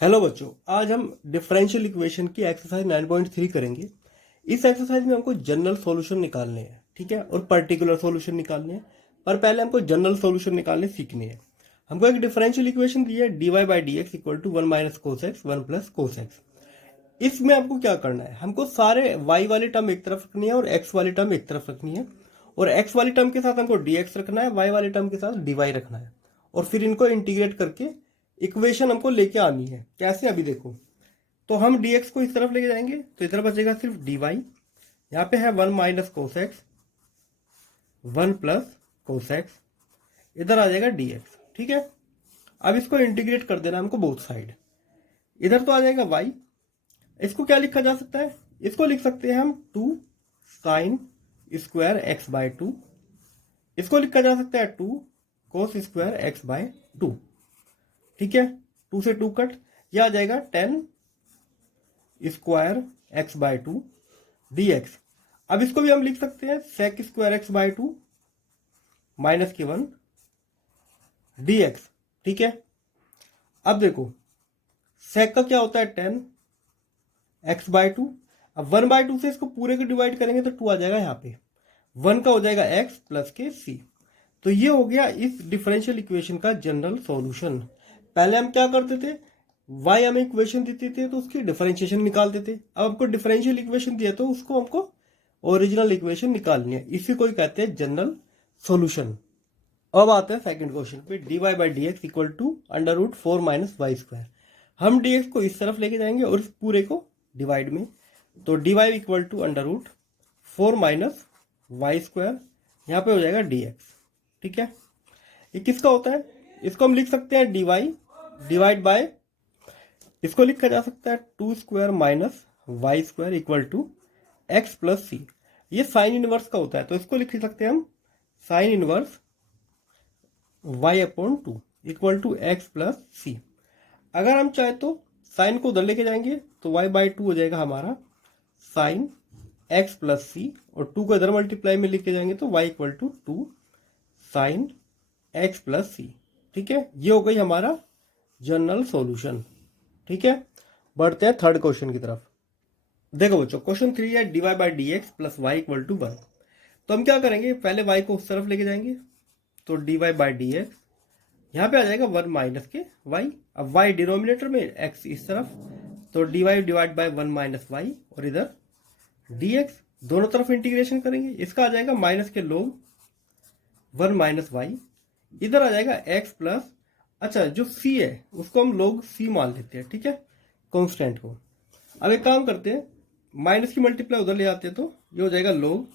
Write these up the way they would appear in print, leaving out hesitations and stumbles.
Hello बच्चों, आज हम डिफरेंशियल इक्वेशन की एक्सरसाइज 9.3 करेंगे। इस एक्सरसाइज में हमको जनरल सॉल्यूशन निकालने हैं, ठीक है, और पर्टिकुलर सॉल्यूशन निकालने हैं। पर पहले हमको जनरल सॉल्यूशन निकालने सीखने हैं। हमको एक डिफरेंशियल इक्वेशन दी है, dy by d x equal to 1 - cos x 1 + cos x। इसमें हमको क्या करना है, हमको सारे y वाली टर्म एक तरफ रखनी है और x वाली टर्म एक तरफ रखनी है, और x वाली टर्म के साथ हमको dx रखना है, y वाली टर्म के साथ dy रखना है, और फिर इनको इंटीग्रेट करके इक्वेशन हमको लेके आनी है। कैसे, अभी देखो। तो हम dx को इस तरफ लेके जाएंगे तो इधर बचेगा सिर्फ dy। यहाँ पे है 1 - cos x 1 + cos x। इधर आ जाएगा dx, ठीक है। अब इसको इंटीग्रेट कर देना हमको बोथ साइड। इधर तो आ जाएगा y। इसको क्या लिखा जा सकता है, इसको लिख सकते हैं हम 2 sin² x/2। इसको लिखा जा सकता है 2 cos² x/2, ठीक है। 2 से 2 कट, यह आ जाएगा 10² x/2 dx। अब इसको भी हम लिख सकते हैं sec² x/2 -1 dx, ठीक है। अब देखो, sec का क्या होता है 10x/2। अब 1/2 से इसको पूरे को डिवाइड करेंगे तो 2 आ जाएगा, यहाँ पे 1 का हो जाएगा x प्लस के c। तो ये हो गया इस डिफरेंशियल इक्वेशन का जनरल सॉल्यूशन। पहले हम क्या करते थे, y हमें इक्वेशन देते थे तो उसकी डिफरेंशिएशन निकालते थे। अब हमको डिफरेंशियल इक्वेशन दिया तो उसको हमको ओरिजिनल इक्वेशन निकालनी है, इसी को ही कहते हैं जनरल सॉल्यूशन। अब आते हैं सेकंड क्वेश्चन पे, dy by d x equal to √4 - y²। हम dx को इस तरफ लेके जाएंगे और इस पूरे को डिवाइड में, तो dy इक्वल टू √4 - y²। यहाँ पे हो जाएगा dx, ठीक है। ये किसका होता है, इसको हम लिख सकते हैं dy डिवाइड बाय, इसको लिखा जा सकता है 2² - y² equal to x plus c. ये साइन इनवर्स का होता है, तो इसको लिख सकते हैं हम sine inverse y/2 equal to x plus c. अगर हम चाहे तो साइन को उधर लेके जाएंगे तो y/2 हो जाएगा हमारा साइन x प्लस सी, और 2 को इधर मल्टीप्लाई में लेके जाएंगे तो y equal to 2 sine x plus c, ठीक है। ये हो गई हमारा जनरल सॉल्यूशन, ठीक है। बढ़ते हैं थर्ड क्वेश्चन की तरफ। देखो बच्चों, क्वेश्चन 3 है dy by d x plus y equal to 1। तो हम क्या करेंगे, पहले y को उस तरफ लेके जाएंगे, तो dy बाई डी एक्स यहाँ पे आ जाएगा 1 माइनस के y। अब y डिनोमिनेटर में, x इस तरफ, तो dy divide bye 1 minus y, और इधर dx दोनों तरफ इंटीग्रेशन करेंगे। इसका आ जाएगा माइनस के लोग 1 माइनस y, इधर आ जाएगा x प्लस, अच्छा जो c है उसको हम लोग c मान लेते हैं, ठीक है, कांस्टेंट को। अब एक काम करते हैं, माइनस की मल्टीप्लाई उधर ले आते हैं, तो ये हो जाएगा log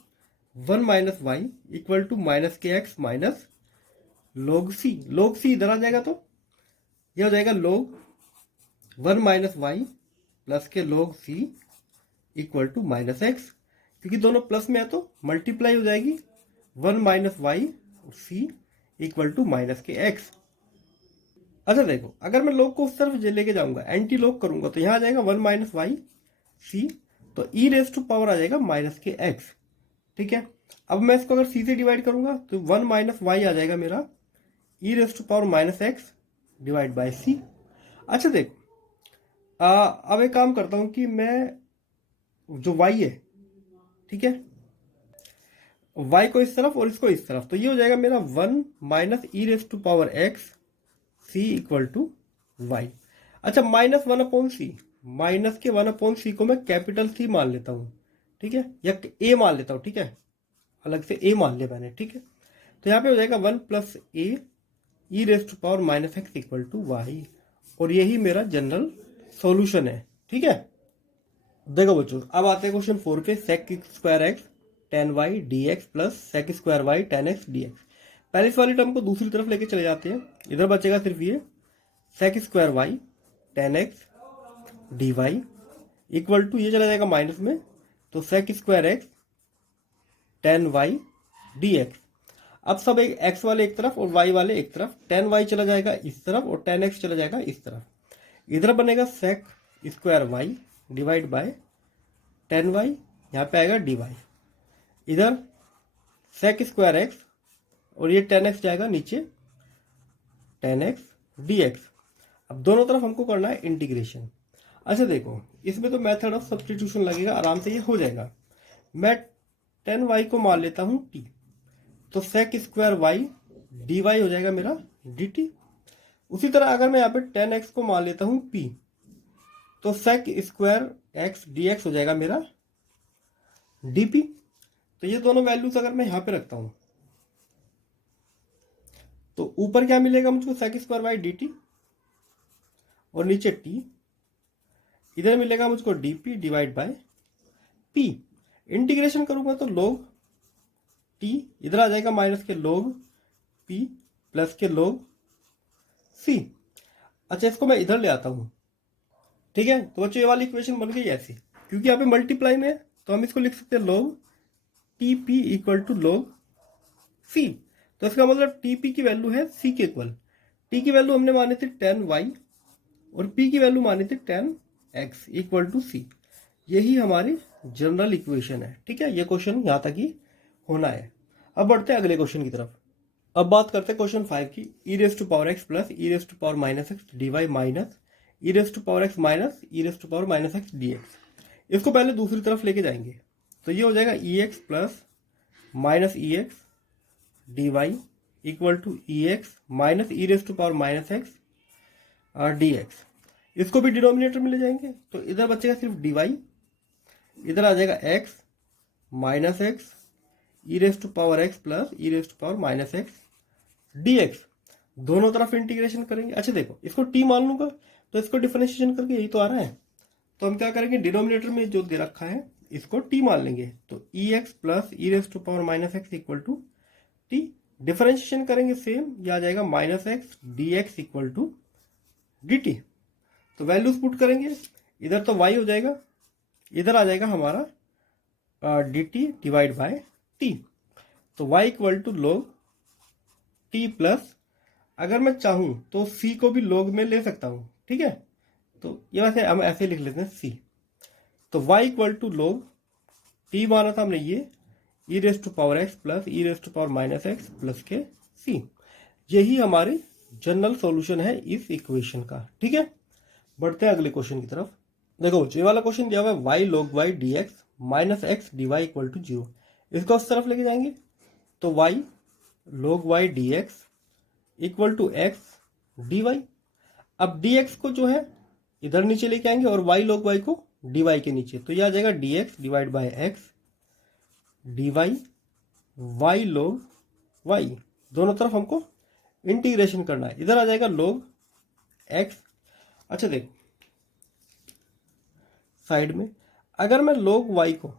1 minus y equal to minus के एक्स माइनस लोग सी। लोग सी इधर आ जाएगा तो ये हो जाएगा लोग 1 माइनस वाई प्लस के लोग सी इक्वल टू माइनस एक्स, क्योंकि दोनों प्लस में है तो मल्टीप्लाई हो जाएगी 1 minus Y C equal to minus के एक्स। अच्छा देखो, अगर मैं लोग को उस तरफ लेके जाऊंगा, एंटी लोग करूंगा, तो यहाँ आ जाएगा 1 माइनस वाई सी, तो ई रेस टू पावर आ जाएगा माइनस के एक्स, ठीक है। अब मैं इसको अगर सी से डिवाइड करूंगा तो 1 माइनस वाई आ जाएगा मेरा e raise to power minus x divide by c. अच्छा देखो, अब एक काम करता हूं कि मैं जो y है, ठीक है, y को इस तरफ और इसको इस तरफ, तो ये हो जाएगा मेरा 1 minus e raise to power x c equal to y. अच्छा, -1/c, माइनस के 1/c को मैं कैपिटल सी मान लेता हूँ, ठीक है, या a मान लेता हूँ, ठीक है, अलग से a मान लिया मैंने, ठीक है। तो यहाँ पे हो जाएगा 1 + a e raise to power minus x equal to y, और यही मेरा जनरल सॉल्यूशन है, ठीक है। देखो बच्चों, अब आते हैं क्वेश्चन 4 पे, sec² x tan y dx plus sec² y tan x dx। पहले इस वाली टर्म को दूसरी तरफ लेके चले जाते हैं, इधर बचेगा सिर्फ ये sec² y tan x dy equal to, ये चला जाएगा माइनस में, तो sec² x tan y dx। अब सब एक x वाले एक तरफ और y वाले एक तरफ, tan y चला जाएगा इस तरफ और tan x चला जाएगा इस तरफ। इधर बनेगा sec² y divide by tan y, यहाँ पे आएगा dy। इधर sec² x और ये tan x जाएगा नीचे tan x dx। अब दोनों तरफ हमको करना है इंटीग्रेशन। अच्छा देखो, इसमें तो मेथड ऑफ सब्स्टिट्यूशन लगेगा, आराम से ये हो जाएगा। मैं 10y को मान लेता हूं t, तो sec स्क्वायर y dy हो जाएगा मेरा dt। उसी तरह अगर मैं यहाँ पे 10x को मान लेता हूं p, तो sec स्क्वायर x dx हो जाएगा मेरा dp। तो ये दोनों वैल्यूज अगर मैं यहाँ पे रखता हूं तो ऊपर क्या मिलेगा मुझको, sec स्क्वायर y dt, और नीचे t, इधर मिलेगा मुझको dp divide by p। Integration करूंगा तो log t, इधर आ जाएगा माइनस के log p प्लस के log c। अच्छा इसको मैं इधर ले आता हूं, ठीक है। तो बच्चों ये वाली इक्वेशन बन गई ऐसी, क्योंकि यहाँ पे मल्टीप्लाई में है तो हम इसको लिख सकते हैं log tp equal to log c। तो इसका मतलब tp की वैल्यू है c के इक्वल। t की वैल्यू हमने मानी थी 10y और p की वैल्यू मानी थी 10x इक्वल टू c। यही हमारी जनरल इक्वेशन है, ठीक है। ये क्वेश्चन यहाँ तक ही होना है। अब बढ़ते हैं अगले क्वेश्चन की तरफ। अब बात करते हैं क्वेश्चन 5 की। e raise to power x plus e raise to power minus x d y minus e raise to power x minus e raise to power minus x d x. इसको पहले दूसरी तरफ लेके जाएंगे तो ये हो जाएगा ex plus minus e x d y equal to e x minus e raise to power minus x d x. इसको भी डिनोमिनेटर में ले जाएंगे तो इधर बचेगा सिर्फ डी वाई, इधर आ जाएगा x minus x e raise to power x plus e raise to power minus x d x. दोनों तरफ इंटीग्रेशन करेंगे। अच्छा देखो, इसको t मान लूंगा तो इसको डिफरेंशिएशन करके यही तो आ रहा है, तो हम क्या करेंगे, डिनोमिनेटर में जो दे रखा है इसको t मान लेंगे। तो e x plus e raise to power minus x equal to t। Differentiation करेंगे सेम, यह आ जाएगा minus x d x equal to d t. तो वैल्यूज पुट करेंगे, इधर तो y हो जाएगा, इधर आ जाएगा हमारा d t divide by t. तो y equal to log t plus, अगर मैं चाहूं तो c को भी log में ले सकता हूं, ठीक है। तो ये वैसे हम ऐसे लिख लेते हैं c। तो y equal to log t माना था हमने ये e raise to power x plus e raise to power minus x plus के c। यही हमारी जनरल सॉल्यूशन है इस इक्वेशन का, ठीक है। बढ़ते हैं अगले क्वेश्चन की तरफ। देखो ये वाला क्वेश्चन दिया हुआ है y log y dx minus x d y equal to 0। इसको उस तरफ लेके जाएंगे तो y log y dx equal to x d y. अब dx को जो है इधर नीचे लेके आएंगे और y log y को dy के नीचे, तो यह आ जाएगा dx divide by x d y y log y। दोनों तरफ हमको इंटीग्रेशन करना है, इधर आ जाएगा log x। अच्छा देखो साइड में अगर मैं log y को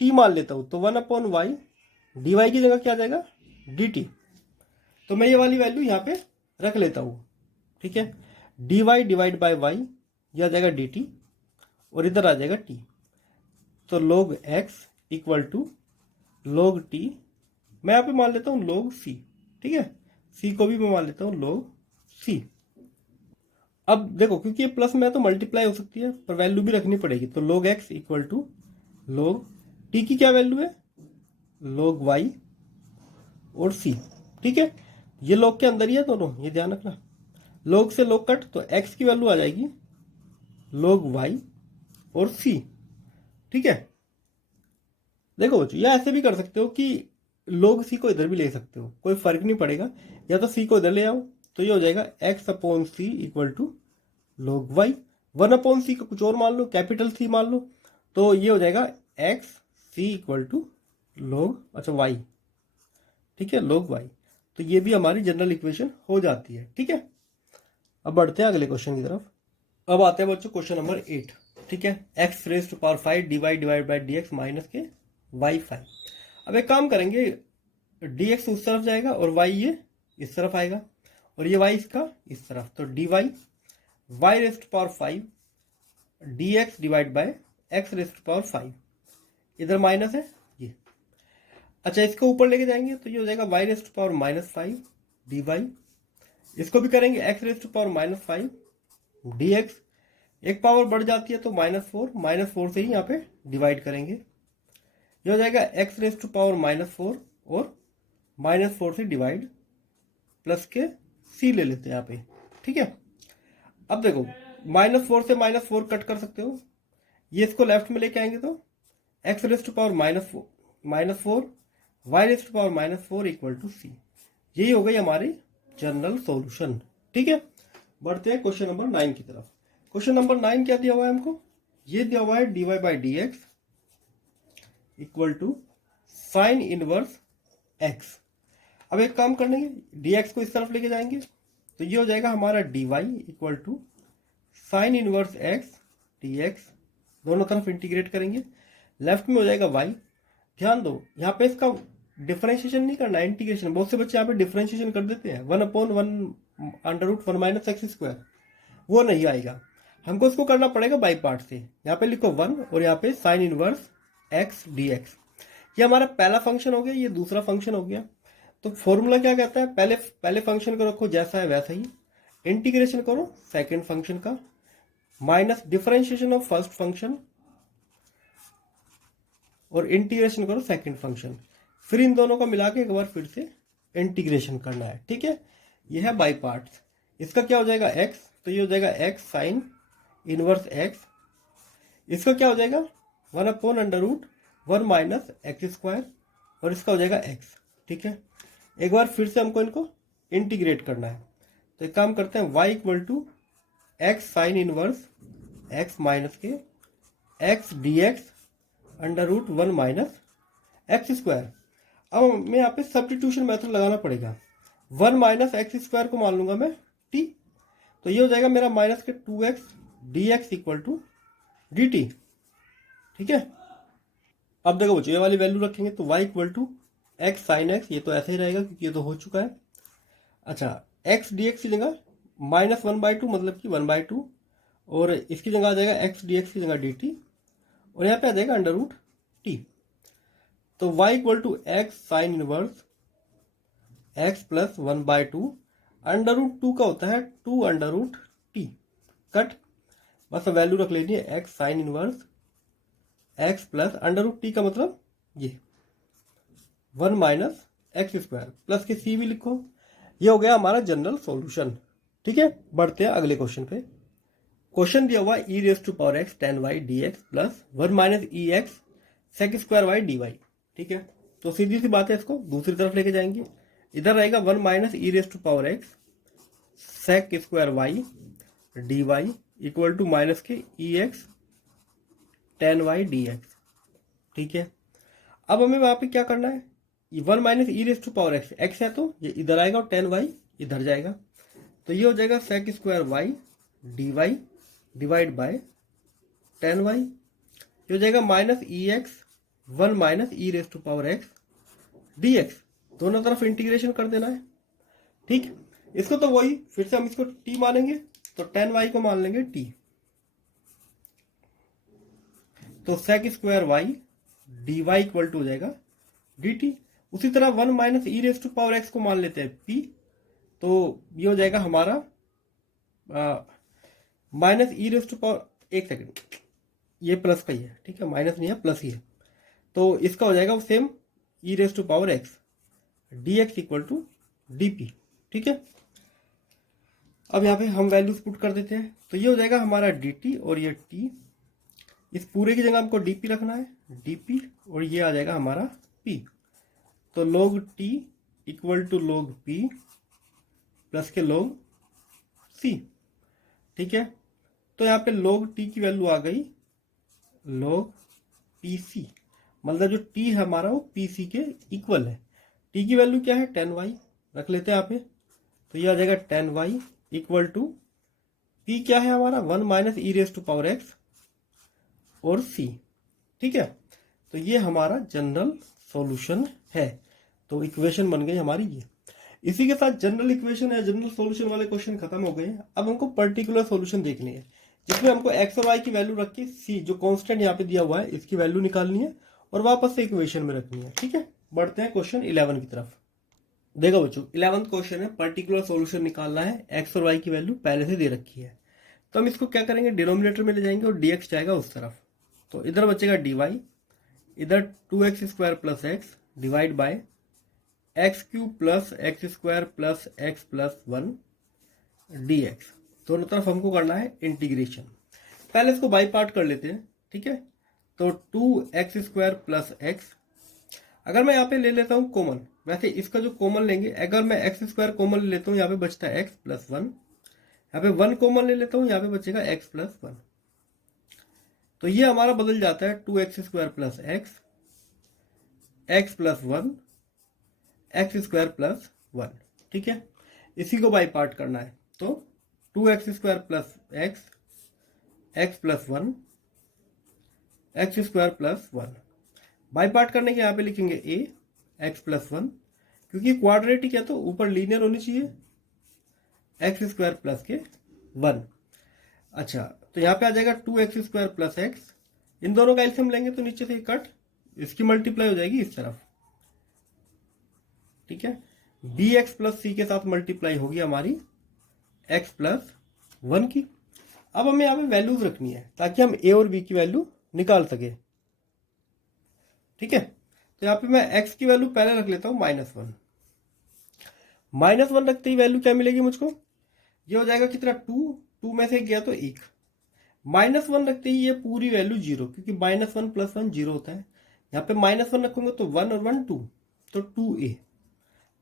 t मान लेता हूं तो 1/y dy की जगह क्या आ जाएगा dt। तो मैं ये वाली वैल्यू यहाँ पे रख लेता हूं, ठीक है। dy डिवाइड बाय y यह आ जाएगा dt और इधर आ जाएगा t। तो log x equal to log t, मैं यहाँ पे मान लेता हूं log c, ठीक है। c को भी मैं मान लेता हूं log c। अब देखो क्योंकि ये प्लस में है तो मल्टीप्लाई हो सकती है, पर वैल्यू भी रखनी पड़ेगी। तो log x equal to log t की क्या वैल्यू है log y और c, ठीक है। ये log के अंदर ही है दोनों, ये ध्यान रखना। log से log कट तो x की वैल्यू आ जाएगी log y और c, ठीक है। देखो बच्चों या ऐसे भी कर सकते हो कि log c को इधर भी ले सकते हो, कोई फर्क नहीं पड़ेगा। या तो c को इधर ले आओ तो ये हो जाएगा x upon c equal to log y। 1/c को कुछ और मान लो, कैपिटल C मान लो, तो ये हो जाएगा x c equal to log अच्छा y, ठीक है, log y। तो ये भी हमारी जनरल इक्वेशन हो जाती है, ठीक है। अब बढ़ते हैं अगले क्वेश्चन की तरफ। अब आते हैं बच्चों क्वेश्चन नंबर 8, ठीक है। x raise to power 5 dy divide by dx minus के y 5। अब एक काम करेंगे, dx उस तरफ जाएगा और y ये इस तरफ आएगा और ये y इसका इस तरफ। तो dy y raise to power 5 dx divide by x raise to power 5, इधर माइनस है ये। अच्छा इसको ऊपर लेके जाएंगे तो ये हो जाएगा y raise to power minus 5 dy। इसको भी करेंगे x raise to power minus 5 dx। एक पावर बढ़ जाती है तो -4 से ही यहाँ पे डिवाइड करेंगे। ये हो जाएगा x रेज टू पावर -4 और -4 से डिवाइड प्लस के c ले लेते हैं यहाँ पे, ठीक है। अब देखो -4 से -4 कट कर सकते हो, ये इसको लेफ्ट में लेके आएंगे तो x raised to power -4 y raised to power -4 equal to c. यही हो गई हमारी जनरल सॉल्यूशन। ठीक है, बढ़ते हैं क्वेश्चन नंबर 9 की तरफ। क्वेश्चन नंबर 9 क्या दिया हुआ है हमको, ये दिया हुआ है dy by d x equal to sine inverse x. अब एक काम करने dx को इस तरफ लेके जाएंगे तो ये हो जाएगा हमारा dy equal to sine inverse x dx, दोनों तरफ इंटीग्रेट करेंगे, लेफ्ट में हो जाएगा y। ध्यान दो यहाँ पे इसका डिफरेंशिएशन नहीं करना, इंटीग्रेशन। बहुत से बच्चे यहाँ पे डिफरेंशिएशन कर देते हैं, 1/1 वो नहीं आएगा, हमको इसको करना पड़ेगा बाई पार्ट से। यहाँ पे लिखो 1 और यहाँ पे साइन इनवर्स एक्स dx। ये हमारा पहला फंक्शन हो गया, ये दूसरा फंक्शन हो गया। तो फॉर्मूला क्या कहता है, पहले फंक्शन को रखो जैसा है वैसा ही, इंटीग्रेशन करो सेकंड फंक्शन का, minus differentiation of first function और इंटीग्रेशन करो सेकंड फंक्शन। फिर इन दोनों को मिला के एक बार फिर से इंटीग्रेशन करना है। ठीक है, ये है बाई पार्ट्स। इसका क्या हो जाएगा x, तो ये हो जाएगा x साइन इनवर्स x। इसका क्या हो जाएगा 1/√1 माइनस एक्स स्क्वायर और इसका हो जाएगा x। ठीक है, एक बार फिर से हमको इनको इंटीग्रेट करना है, तो एक काम करते हैं y equal to x sine inverse x minus के x dx √1 minus x square. अब मैं यहाँ पे सब्स्टिट्यूशन मेथड लगाना पड़ेगा, 1 माइनस एक्स स्क्वायर को मान लूंगा मैं t, तो ये हो जाएगा मेरा माइनस के 2x dx equal to dt। ठीक है, अब देखो बच्चों ये वाली वैल्यू रखेंगे तो y equal to x sine x, ये तो ऐसे ही रहेगा क्योंकि ये तो हो चुका है। अच्छा, x dx की जगह -1/2 मतलब कि 1/2, और इसकी जगह आ जाएगा x dx की जगह dt, और यहाँ पे आ जाएगा √t। तो y equal to x sine inverse x plus 1/2, √2 का होता है 2√t, कट, बस वैल्यू रख लेनी है x sign inverse x plus √t का मतलब ये 1 माइनस एक्स स्क्वायर प्लस के c भी लिखो। ये हो गया हमारा जनरल सॉल्यूशन। ठीक है, बढ़ते हैं अगले क्वेश्चन पे। क्वेश्चन दिया हुआ e raise to power x tan y dx plus 1 minus e x sec square y dy। ठीक है, तो सीधी सी बात है, इसको दूसरी तरफ लेके जाएंगे, इधर रहेगा 1 minus e raise to power x sec square y dy equal to minus के e x tan y dx। ठीक है, अब हमें वहां पे क्या करना है, 1 minus e raise to power x, x है तो ये इधर आएगा और tan y इधर जाएगा, तो ये हो जाएगा sec square y dy divide by tan y। ये हो जाएगा minus e x 1 minus e raise to power x dx, दोनों तरफ इंटीग्रेशन कर देना है। ठीक, इसको तो वही फिर से हम इसको t मानेंगे, तो tan y को मान लेंगे t, तो sec square y dy equal to हो जाएगा dt। उसी तरह 1 minus e raise to power x को मान लेते हैं p, तो ये हो जाएगा हमारा minus e raise to power, एक सेकेंड, ये प्लस का ही है, ठीक है, माइनस नहीं है प्लस ही है, तो इसका हो जाएगा same e raise to power x dx equal to dp। ठीक है, अब यहाँ पे हम वैल्यूज पुट कर देते हैं, तो ये हो जाएगा हमारा dt और ये t, इस पूरे की जगह हमको dp रखना है, dp, और ये आ जाएगा हमारा p, तो log t equal to log p plus के log c। ठीक है, तो यहाँ पे log t की वैल्यू आ गई log pc, मतलब जो t है हमारा वो pc के इक्वल है। t की वैल्यू क्या है, tan y रख लेते हैं यहाँ पे, तो ये आ जाएगा tan y equal to p क्या है हमारा 1 minus e raise to power x और c। ठीक है, तो ये हमारा जनरल सॉल्यूशन है, तो इक्वेशन बन गई हमारी ये। इसी के साथ जनरल इक्वेशन है, जनरल सॉल्यूशन वाले क्वेश्चन खत्म हो गए। अब हमको पर्टिकुलर सॉल्यूशन देखनी है, जिसमें हमको एक्स और वाई की वैल्यू रख के सी जो कांस्टेंट यहाँ पे दिया हुआ है इसकी वैल्यू निकालनी है और वापस से इक्वेशन में रखनी है। ठीक है, बढ़ते हैं क्वेश्चन 11 की तरफ। देखो बच्चों, 11th क्वेश्चन है, पर्टिकुलर सॉल्यूशन निकालना है, एक्स और वाई की वैल्यू पहले से दे रखी है, तो हम इसको क्या करेंगे, डिनोमिनेटर में ले जाएंगे और dx जाएगा उस तरफ, तो इधर बचेगा dy, इधर 2x square plus x divide by x cube plus x square plus x plus 1 dx। दोनों तरफ हमको करना है इंटीग्रेशन। पहले इसको बाई पार्ट कर लेते हैं, ठीक है। तो 2x² प्लस एक्स, अगर मैं यहाँ पे ले लेता हूँ कॉमन, वैसे इसका जो कॉमन लेंगे, अगर मैं x² कॉमन ले लेता हूँ, यहाँ पे बचता है x प्लस 1, यहाँ पे 1 कॉमन ले लेता हूँ, यहाँ पे बचेगा x प्लस 1। तो ये हमारा बदल जाता है 2x² plus x, x plus 1, x² plus 1, ठीक है। इसी को बाई पार्ट करना है, तो 2x² plus x, x plus 1, x² plus 1। By part करने के यहाँ पे लिखेंगे a, x प्लस 1, क्योंकि क्वाड्रेटिक है तो ऊपर लीनियर होनी चाहिए, x² प्लस के 1। अच्छा, तो यहाँ पे आ जाएगा 2x² प्लस एक्स, इन दोनों का एलसीएम लेंगे तो नीचे से कट, इसकी मल्टीप्लाई हो जाएगी इस तरफ, ठीक है। bx प्लस सी के साथ मल्टीप्लाई होगी हमारी x प्लस 1 की। अब हमें यहाँ पे वैल्यूज रखनी है ताकि हम a और b की वैल्यू निकाल सके, ठीक है। तो यहाँ पे मैं x की वैल्यू पहले रख लेता हूँ -1। -1 रखते ही वैल्यू क्या मिलेगी मुझको, ये हो जाएगा कितना 2 में से गया तो 1। -1 रखते ही ये पूरी वैल्यू 0, क्योंकि -1 प्लस 1 0 होता है। यहाँ पे -1 रखूंगा तो 1 और 1 2, तो 2a।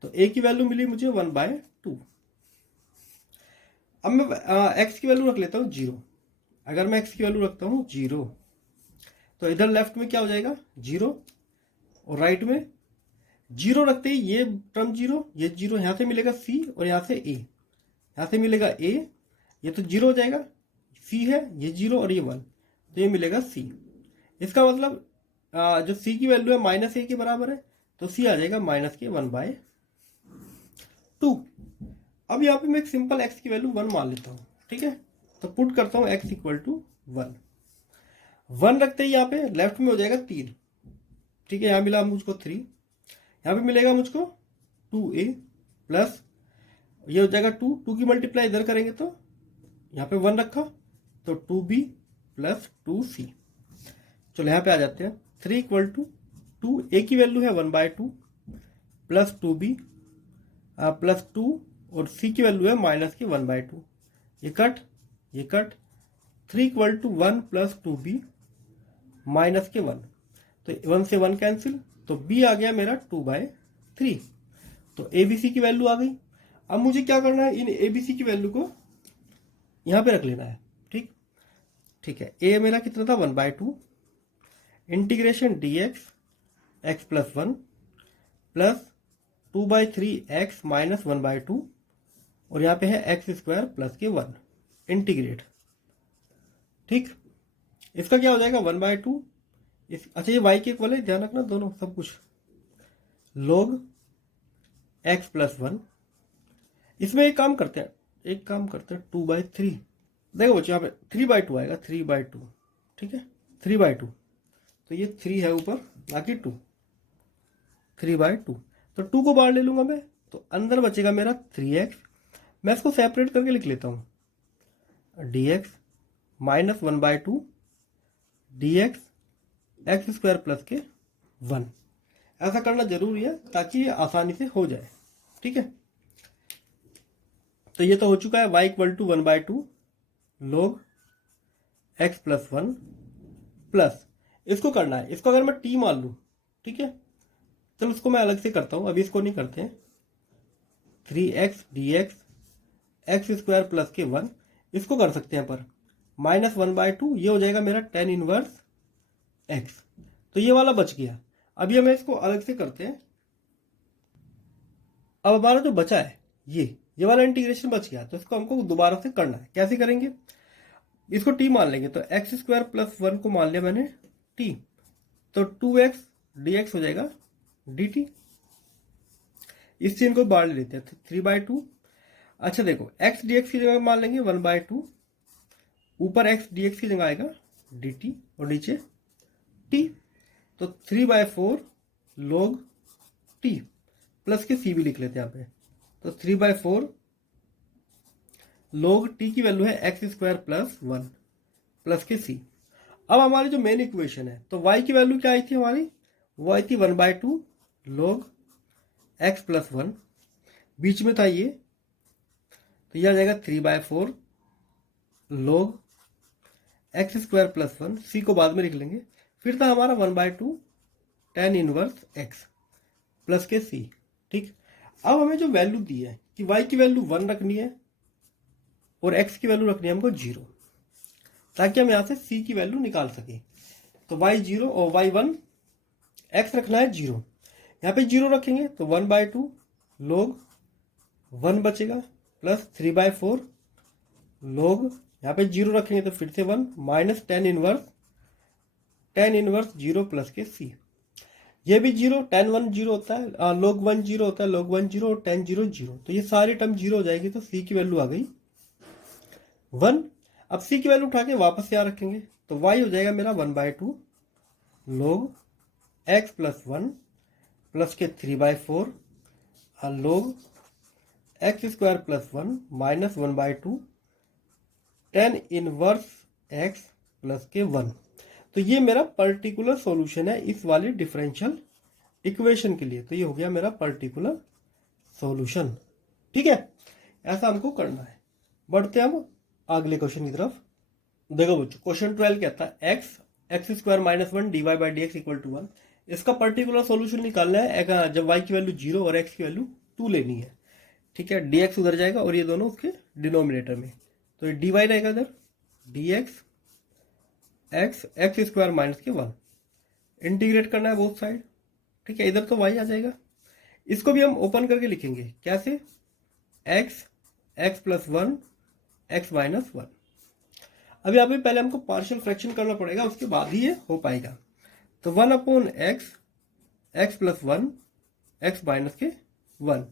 तो a की वैल्यू मिली मुझे 1/2। अब मैं x की वैल्यू रख लेता हूँ 0। अगर मैं x की वैल्यू रखता हूँ 0, तो इधर लेफ्ट में क्या हो जाएगा 0, और राइट में 0 रखते ही ये टर्म 0, ये 0, यहाँ से मिलेगा c और यहाँ से a, यहाँ से मिलेगा a, ये तो 0 हो जाएगा, c है, ये 0 और ये 1, तो ये मिलेगा c। इसका मतलब जो c की वैल्यू है -a के बराबर है, तो c आ जाएगा -1/2। अब यहाँ पे मैं एक सिंपल x की वैल्यू 1 मान लेता हूँ, ठीक है। तो पुट करता हूँ x = 1। 1 रखते ही यहाँ पे लेफ्ट में हो जाएगा 3, ठीक है। यहाँ मिला मुझको 3, यहाँ पे मिलेगा मुझको 2a प्लस, ये हो जाएगा 2 की मल्टीप्लाई इधर करेंगे तो यहाँ पे 1 रखा तो 2b प्लस 2c। चलो यहाँ पे आ जाते हैं। 3 = 2, a की वैल्यू है 1/2 प्लस 2b प्लस 2, और c की वैल्यू है -1/2। ये कट, ये कट। 3 = 1 प्लस 2b -1, तो 1 से 1 कैंसिल, तो b आ गया मेरा 2/3। तो abc की वैल्यू आ गई। अब मुझे क्या करना है, इन abc की वैल्यू को यहाँ पे रख लेना है, ठीक, ठीक है। a मेरा कितना था 1/2, integration dx x plus 1 plus 2/3x - 1/2, और यहाँ पे है x² प्लस के 1 इंटीग्रेट, ठीक। इसका क्या हो जाएगा 1/2। अच्छा, ये y के इक्वल है, ध्यान रखना दोनों सब कुछ, log x प्लस 1। इसमें एक काम करते हैं 2/3। देखो बच्चों, यहाँ पे 3/2 आएगा, 3/2, ठीक है, 3/2। तो ये 3 है ऊपर, बाकी 2, 3/2। तो 2 को बाहर ले लूंगा मैं, तो अंदर बचेगा मेरा 3x। मैं इसको सेपरेट करके लिख लेता हूँ, dx -1/2 dx x² प्लस के 1। ऐसा करना जरूरी है ताकि ये आसानी से हो जाए, ठीक है। तो ये तो हो चुका है, y = 1/2 log x plus 1 plus, इसको करना है, इसको अगर मैं t मान लूँ, ठीक है। चलो उसको मैं अलग से करता हूँ, अभी इसको नहीं करते हैं। 3x dx x² प्लस के 1, इसको कर सकते हैं, पर -1/2 ये हो जाएगा मेरा tan इनवर्स x। तो ये वाला बच गया। अभी हमें इसको अलग से करते हैं। अब हमारा जो बचा है ये वाला इंटीग्रेशन बच गया, तो इसको हमको दोबारा से करना है। कैसे करेंगे, इसको t मान लेंगे, तो x² प्लस 1 को मान लिया मैंने t, तो 2x dx हो जाएगा dt। इस चीज को बाहर ले लेते हैं, 3/2। अच्छा देखो, x dx की जगह मान लेंगे 1/2, ऊपर x dx की जगह आएगा dt और नीचे t, तो 3/4 log t प्लस के c भी लिख लेते हैं यहाँ पे। तो 3/4 log t की वैल्यू है x² प्लस 1 प्लस के c। अब हमारी जो मेन इक्वेशन है, तो y की वैल्यू क्या आई थी हमारी, वो आई थी 1/2 log x प्लस 1, बीच में था ये, तो यह आ जाएगा 3/4 log एक्स स्क्वायर प्लस 1, सी को बाद में लिख लेंगे। फिर था हमारा 1/2 tan इनवर्स एक्स प्लस के सी। ठीक, अब हमें जो वैल्यू दी है कि y की वैल्यू 1 रखनी है और x की वैल्यू रखनी है हमको 0, ताकि हम यहाँ से c की वैल्यू निकाल सके। तो y 0 और y 1, x रखना है 0, यहाँ पे 0 रखेंगे तो 1/2 log 1 बचेगा प्लस 3/4 log, यहाँ पे 0 रखेंगे तो फिर से 1 माइनस tan इनवर्स 0 प्लस के c। ये भी 0, tan 1 0 होता है, log 1 0 होता है, log 1 0 और tan 0 0, तो ये सारी टर्म 0 हो जाएगी। तो c की वैल्यू आ गई 1। अब c की वैल्यू उठा के वापस यहाँ रखेंगे तो y हो जाएगा मेरा 1/2 log x प्लस 1 प्लस के 3/4 log x square plus 1 minus 1/2 tan inverse x plus के 1। तो ये मेरा पर्टिकुलर सॉल्यूशन है इस वाली डिफरेंशियल इक्वेशन के लिए। तो ये हो गया मेरा पर्टिकुलर सॉल्यूशन। ठीक है, ऐसा हमको करना है। बढ़ते हैं हम अगले क्वेश्चन की तरफ। देखो बच्चों, क्वेश्चन 12 कहता है x square minus 1 dy by d x equal to 1। इसका पर्टिकुलर सॉल्यूशन निकालना है जब y की वैल्यू 0 और x की वैल्यू 2 लेनी है। ठीक है, dx उधर जाएगा और ये दोनों उसके डिनोमिनेटर में, तो ये dy रहेगा इधर dx एक्स स्क्वायर माइनस के 1, इंटीग्रेट करना है बोथ साइड। ठीक है, इधर तो y आ जाएगा। इसको भी हम ओपन करके लिखेंगे कैसे, एक्स प्लस 1 एक्स माइनस 1। अब यहाँ पे पहले हमको पार्शियल फ्रैक्शन करना पड़ेगा, उसके बाद ही ये हो पाएगा। तो 1/x x plus 1 x minus के 1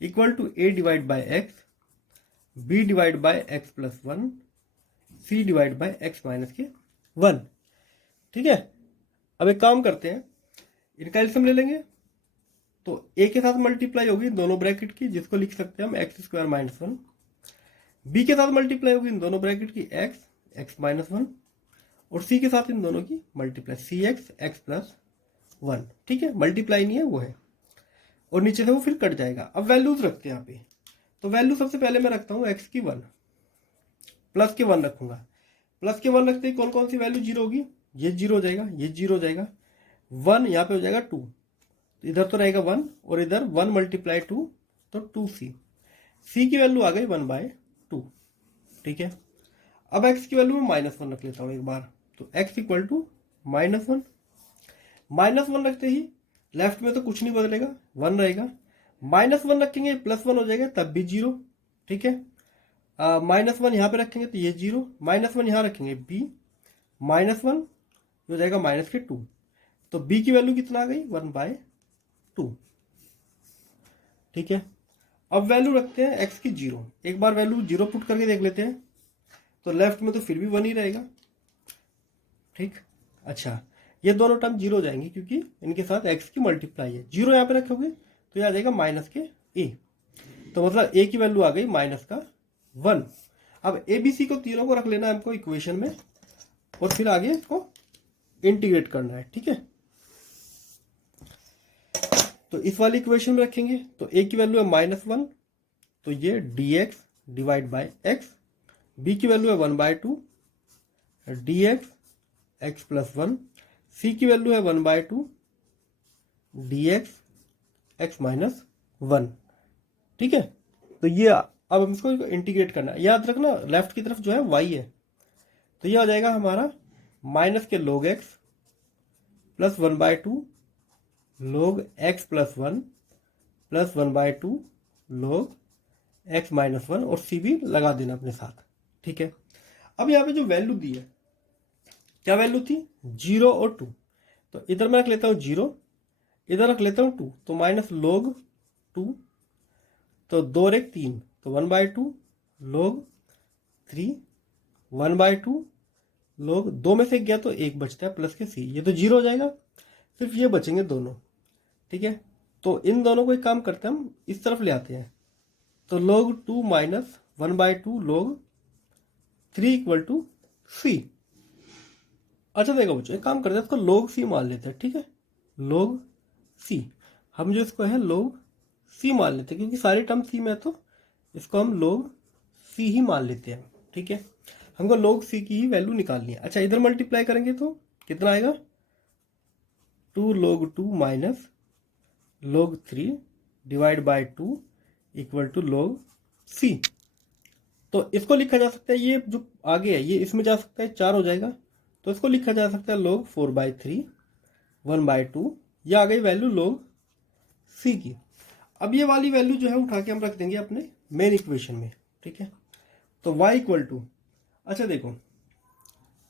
equal to a divide by x, b divide by x plus 1, c divide by x minus के 1। ठीक है, अब एक काम करते हैं, इनका एलसीएम ले लेंगे तो a के साथ मल्टीप्लाई होगी दोनों ब्रैकेट की, जिसको लिख सकते हैं हम एक्स स्क्वायर माइनस 1। b के साथ मल्टीप्लाई होगी इन दोनों ब्रैकेट की एक्स माइनस 1, और c के साथ इन दोनों की मल्टीप्लाई सी एक्स प्लस 1। ठीक है, मल्टीप्लाई नहीं है वो है, और नीचे से वो फिर कट जाएगा। अब वैल्यूज रखते हैं यहाँ पे, तो वैल्यू सबसे पहले मैं रखता हूँ एक्स की 1 प्लस के 1 रखूंगा। प्लस के 1 रखते ही कौन कौन सी वैल्यू 0 होगी, ये 0 हो जाएगा, ये 0 हो जाएगा, 1 यहाँ पे हो जाएगा 2, तो इधर तो रहेगा 1 और इधर 1 मल्टीप्लाई 2 तो 2c की वैल्यू आ गई 1/2। ठीक है, अब x की वैल्यू में -1 रख लेता हूँ एक बार, तो x इक्वल टू -1। -1 रखते ही लेफ्ट में तो कुछ नहीं बदलेगा, 1 रहेगा। -1 रखेंगे +1 हो जाएगा, तब भी 0। ठीक है, -1 यहाँ पे रखेंगे तो ये 0, -1 यहाँ रखेंगे b, -1 हो जाएगा -2, तो b की वैल्यू कितना आ गई 1/2। ठीक है, अब वैल्यू रखते हैं x की 0। एक बार वैल्यू 0 पुट करके देख लेते हैं, तो लेफ्ट में तो फिर भी 1 ही रहेगा। ठीक, अच्छा ये दोनों टर्म 0 हो जाएंगे क्योंकि इनके साथ x की मल्टीप्लाई है। 0 यहाँ पे रखोगे तो ये आ जाएगा माइनस के a, तो मतलब a की वैल्यू आ गई -1। अब a b c को तीनों को रख लेना है हमको इक्वेशन में, और फिर आगे इसको इंटीग्रेट करना है। ठीक है, तो इस वाली इक्वेशन में रखेंगे तो a की वैल्यू है -1, तो ये dx divide by x, b की वैल्यू है 1/2 dx x प्लस 1, c की वैल्यू है 1/2 dx x माइनस 1। ठीक है, तो ये अब हम इसको इंटीग्रेट करना है। याद रखना लेफ्ट की तरफ जो है y है, तो ये हो जाएगा हमारा माइनस के log x plus 1/2 log x plus 1 plus 1/2 log x minus 1, और c भी लगा देना अपने साथ। ठीक है, अब यहाँ पे जो वैल्यू दी है, क्या वैल्यू थी 0 और 2, तो इधर मैं रख लेता हूँ 0, इधर रख लेता हूँ 2, तो माइनस log 2, तो 2 और 1 3, तो 1/2 log 3, 1/2 log 2 में से गया तो 1 बचता है प्लस के c, ये तो 0 हो जाएगा, सिर्फ ये बचेंगे दोनों। ठीक है, तो इन दोनों को एक काम करते हैं हम इस तरफ ले आते हैं, तो log 2 minus 1/2 log 3 equal to c। अच्छा देखो बच्चों, एक काम करते हैं, इसको log c मान लेते हैं। ठीक है, log c, हम जो इसको है log c मान लेते हैं, क्योंकि सारी टर्म c में है तो इसको हम log c ही मान लेते हैं। ठीक है, हमको log c की ही वैल्यू निकालनी है। अच्छा, इधर मल्टीप्लाई करेंगे तो कितना आएगा, 2 log 2 minus log 3 divide by 2 equal to log c। तो इसको लिखा जा सकता है, ये जो आगे है ये इसमें जा सकता है, 4 हो जाएगा, तो इसको लिखा जा सकता है log 4/3 1/2। ये आ गई वैल्यू log c की। अब ये वाली वैल्यू जो है उठा के हम रख देंगे अपने मेन इक्वेशन में, ठीक है। तो y इक्वल टू, अच्छा देखो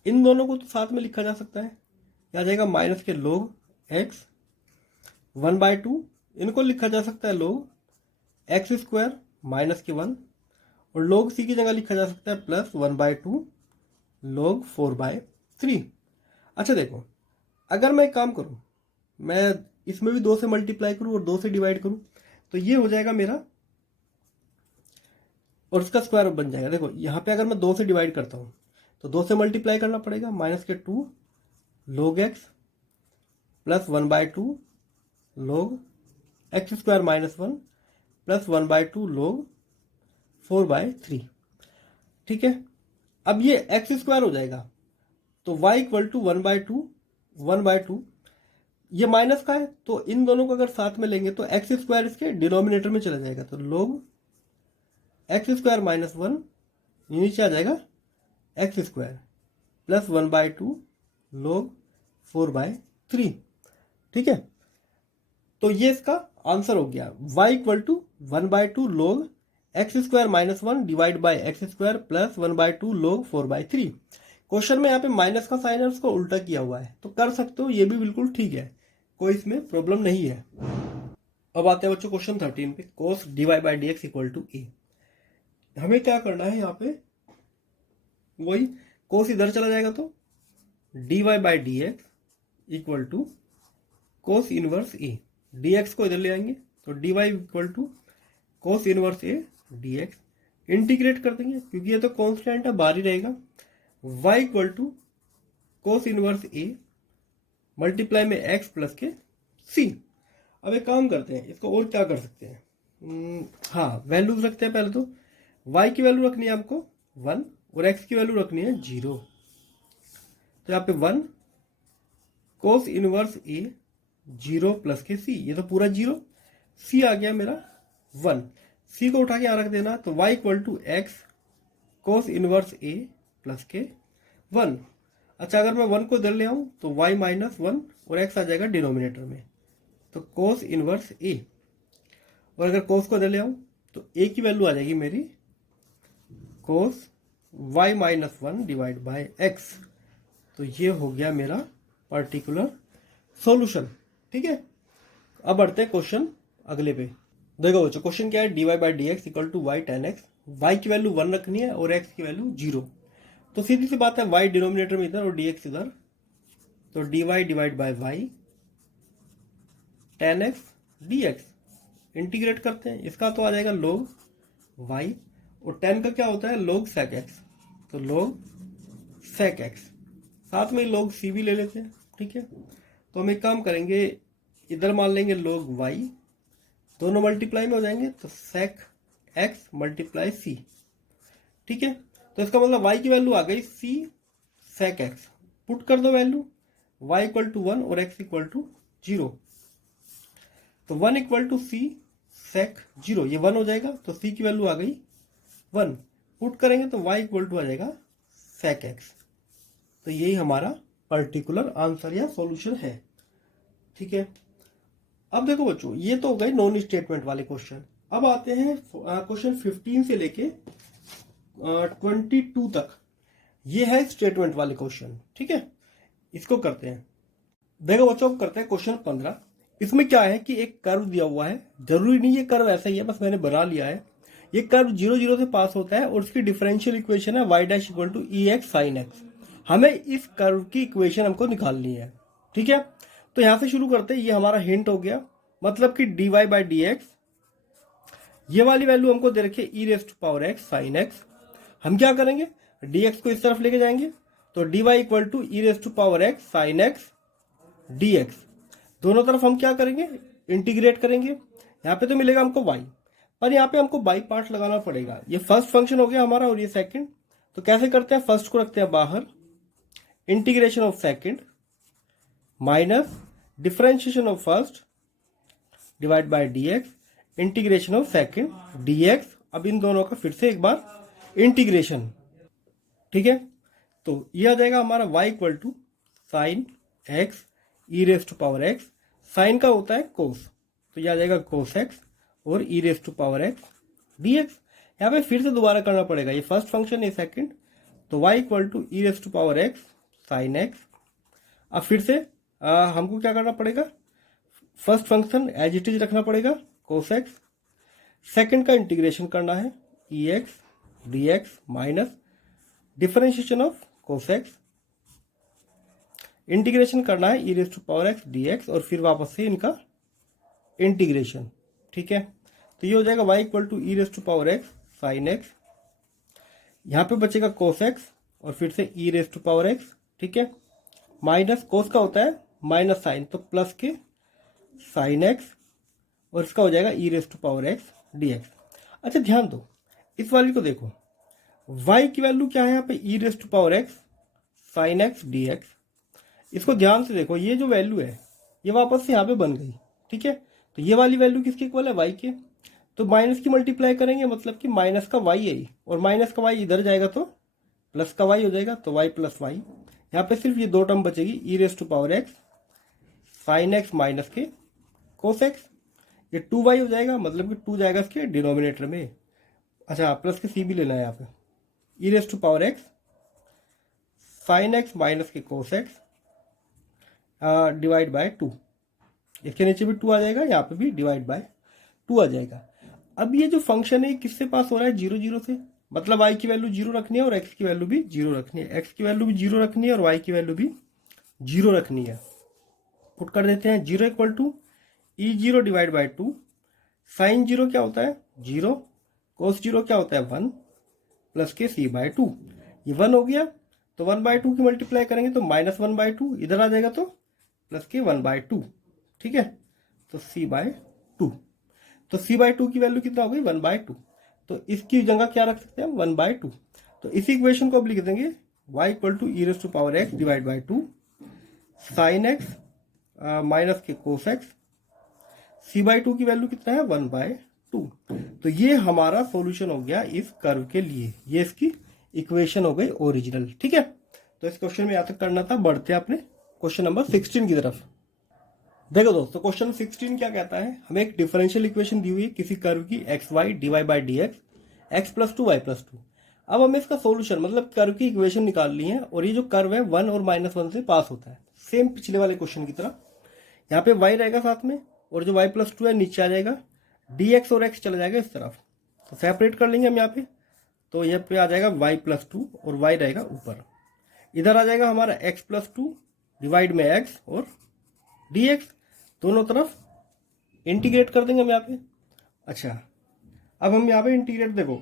इन दोनों को तो साथ में लिखा जा सकता है, आ जाएगा माइनस के log x 1/2, इनको लिखा जा सकता है log x स्क्वायर माइनस के 1, और log c की जगह लिखा जा सकता है प्लस 1/2 log 4/3। अच्छा देखो, अगर मैं एक काम करूं, मैं इसमें भी 2 से मल्टीप्लाई करूं और 2 से डिवाइड करूं, तो ये हो जाएगा मेरा, और इसका स्क्वायर बन जाएगा। देखो यहाँ पे अगर मैं 2 से डिवाइड करता हूँ तो 2 से मल्टीप्लाई करना पड़ेगा, माइनस के 2 log x plus 1/2 log x square minus 1 plus 1/2 log 4/3, ठीक है। अब ये x स्क्वायर हो जाएगा, तो y इक्वल टू 1/2 ये माइनस का है, तो इन दोनों को अगर साथ में लेंगे तो x स्क्वायर इसके डिनोमिनेटर में चला जाएगा, तो log x स्क्वायर माइनस 1 नीचे आ जाएगा x स्क्वायर प्लस 1/2 log 4/3, ठीक है। तो ये इसका आंसर हो गया, y equal to 1/2 log x square minus 1 divide by x square plus 1/2 log 4/3। Question में यहाँ पे माइनस का साइन है, उसको उल्टा किया हुआ है, तो कर सकते हो, ये भी बिल्कुल ठीक है, कोई इसमें प्रॉब्लम नहीं है। अब आते हैं बच्चों क्वेश्चन 13 पे, cos dy by d x equal to a. हमें क्या करना है यहाँ पे, वही cos इधर चला जाएगा तो dy by d x equal to cos inverse a, dx को इधर ले आएंगे तो dy equal to cos inverse a dx, integrate कर देंगे क्योंकि ये तो कांस्टेंट है, बाहर ही रहेगा, y equal to cos inverse a multiply में x प्लस के c। अब एक काम करते हैं, इसको और क्या कर सकते हैं, हाँ वैल्यूज रखते हैं। पहले तो y की वैल्यू रखनी है हमको 1 और x की वैल्यू रखनी है 0, तो यहाँ पे 1 cos इनवर्स ए 0 प्लस के c, ये तो पूरा 0, c आ गया मेरा 1, c को उठा के यहाँ रख देना, तो y equal to x cos inverse a plus के 1। अच्छा, अगर मैं 1 को इधर ले आऊं तो y माइनस 1 और x आ जाएगा डिनोमिनेटर में, तो cos इनवर्स a, और अगर cos को इधर ले आऊं तो a की वैल्यू आ जाएगी मेरी cos y minus 1 divide by x। तो ये हो गया मेरा पर्टिकुलर सॉल्यूशन, ठीक है। अब बढ़ते हैं क्वेश्चन अगले पे। देखो बच्चों क्वेश्चन क्या है, dy by d x equal to y tan x, y की वैल्यू 1 रखनी है और x की वैल्यू 0, तो सीधी सी बात है y डिनोमिनेटर में इधर और dx इधर, तो dy divide by y tan x dx, integrate करते हैं, इसका तो आ जाएगा log y, और टेन का क्या होता है log sec x, तो log sec x, साथ में log c भी ले लेते हैं, ठीक है। तो हम एक काम करेंगे, इधर मान लेंगे log y, दोनों मल्टीप्लाई में हो जाएंगे, तो sec x मल्टीप्लाई c, ठीक है। तो इसका मतलब y की वैल्यू आ गई c sec x, पुट कर दो वैल्यू, y इक्वल टू 1 और x इक्वल टू 0, तो 1 इक्वल टू c sec 0, ये 1 हो जाएगा, तो c की वैल्यू आ गई 1, पुट करेंगे तो y इक्वल टू आ जाएगा sec x। तो यही हमारा पर्टिकुलर आंसर या सॉल्यूशन है, ठीक है। अब देखो बच्चों, ये तो हो गए नॉन स्टेटमेंट वाले क्वेश्चन। अब आते हैं क्वेश्चन 15 से लेके 22 तक, ये है स्टेटमेंट वाले क्वेश्चन, ठीक है। इसको करते हैं। देखो बच्चों, अब करते हैं क्वेश्चन 15। इसमें क्या है कि एक कर्व दिया हुआ है, जरूरी नहीं ये कर्व ऐसा ही है, बस मैंने बना लिया है। ये कर्व 0 0 से पास होता है और उसकी डिफरेंशियल इक्वेशन है y dash equal to e x sine x. हमें इस कर्व की इक्वेशन हमको निकालनी है, ठीक है। तो यहां से शुरू करते हैं, ये हमारा हिंट हो गया, मतलब कि dy बाई डी एक्स, ये वाली वैल्यू हमको दे रखी है e raise to power x sine x. हम क्या करेंगे, dx को इस तरफ लेके जाएंगे, तो dy equal to e raise to power x sine x dx, दोनों तरफ हम क्या करेंगे, इंटीग्रेट करेंगे। यहाँ पे तो मिलेगा हमको y, पर यहाँ पे हमको बाई पार्ट लगाना पड़ेगा। ये फर्स्ट फंक्शन हो गया हमारा और ये सेकंड, तो कैसे करते हैं, फर्स्ट को रखते हैं बाहर, integration of second minus differentiation of first divide by dx, integration of second dx. अब इन दोनों का फिर से एक बार इंटीग्रेशन, ठीक है। तो ये आ जाएगा हमारा y equal to sine x e raise to power x, sine का होता है कोस, तो ये आ जाएगा कोस एक्स और e raise to power x d x. यहाँ पे फिर से दोबारा करना पड़ेगा, ये फर्स्ट फंक्शन है सेकंड, तो y equal to e raise to power x sine x. अब फिर से हमको क्या करना पड़ेगा, first function as it is रखना पड़ेगा कोस एक्स, सेकंड का इंटीग्रेशन करना है e x d x minus differentiation of cos x, integration करना है e raise to power x d x और फिर वापस से इनका इंटीग्रेशन, ठीक है। तो ये हो जाएगा y equal to e raise to power x sine x, यहाँ पे बचेगा कोस एक्स और फिर से e raise to power x, ठीक है, माइनस कोस का होता है माइनस साइन, तो प्लस के साइन एक्स और इसका हो जाएगा e raise to power x d x. अच्छा ध्यान दो, इस वाली को देखो, y की वैल्यू क्या है यहाँ पे, e raise to power x sine x d x. इसको ध्यान से देखो, ये जो वैल्यू है ये वापस से यहाँ पे बन गई, ठीक है। तो ये वाली वैल्यू किसके इक्वल है, y के, तो माइनस की मल्टीप्लाई करेंगे, मतलब कि माइनस का y है और माइनस का y इधर जाएगा तो प्लस का y हो जाएगा, तो y प्लस वाई। यहाँ पे सिर्फ ये दो टर्म बचेगी, e raise to power x sine x minus के कोस एक्स, ये 2y हो जाएगा, मतलब कि 2 जाएगा इसके डिनोमिनेटर में। अच्छा प्लस के c भी लेना है यहाँ पे, e raise to power x sine x minus के कोस एक्स डिवाइड बाय 2, इसके नीचे भी 2 आ जाएगा, यहाँ पे भी डिवाइड बाय 2 आ जाएगा। अब ये जो फंक्शन है किससे पास हो रहा है, 0 0 से, मतलब y की वैल्यू 0 रखनी है और x की वैल्यू भी 0 रखनी है, x की वैल्यू भी 0 रखनी है और y की वैल्यू भी 0 रखनी है। पुट कर देते हैं, 0 equal to e 0 divide by 2, sine 0 क्या होता है 0, कोस 0 क्या होता है 1 प्लस के c बाय 2, ये 1 हो गया, तो 1 बाय 2 की मल्टीप्लाई करेंगे तो माइनस 1 बाय 2, इधर आ जाएगा तो प्लस के 1 बाय 2, ठीक है, तो c बाय 2, तो c बाय 2 की वैल्यू कितना हो गई 1 बाय 2, तो इसकी जगह क्या रख सकते हैं 1 बाय 2। तो इसी इक्वेशन को अब लिख देंगे y equal to e raise to power x divide by 2 sine x minus के कोस एक्स, c बाई 2 की वैल्यू कितना है 1 बाय 2। तो ये हमारा सॉल्यूशन हो गया इस कर्व के लिए, ये इसकी इक्वेशन हो गई ओरिजिनल, ठीक है। तो इस क्वेश्चन में यहाँ तक करना था, बढ़ते हैं अपने क्वेश्चन नंबर 16 की तरफ। देखो दोस्तों, क्वेश्चन 16 क्या कहता है, हमें एक डिफरेंशियल इक्वेशन दी हुई है किसी कर्व की x y d y by d x x plus two y plus two. अब हमें इसका सॉल्यूशन मतलब कर्व की इक्वेशन निकाल ली है और ये जो कर्व है 1 और -1 से पास होता है, सेम पिछले वाले क्वेश्चन की तरह। यहाँ पे y रहेगा साथ में और जो y प्लस टू है नीचे आ जाएगा, dx और x चला जाएगा इस तरफ, तो सेपरेट कर लेंगे हम यहाँ पे, तो यहाँ पे आ जाएगा y प्लस टू और y रहेगा ऊपर, इधर आ जाएगा हमारा x प्लस टू डिवाइड में x और dx, दोनों तरफ इंटीग्रेट कर देंगे हम यहाँ पे। अच्छा अब हम यहाँ पे इंटीग्रेट देखो,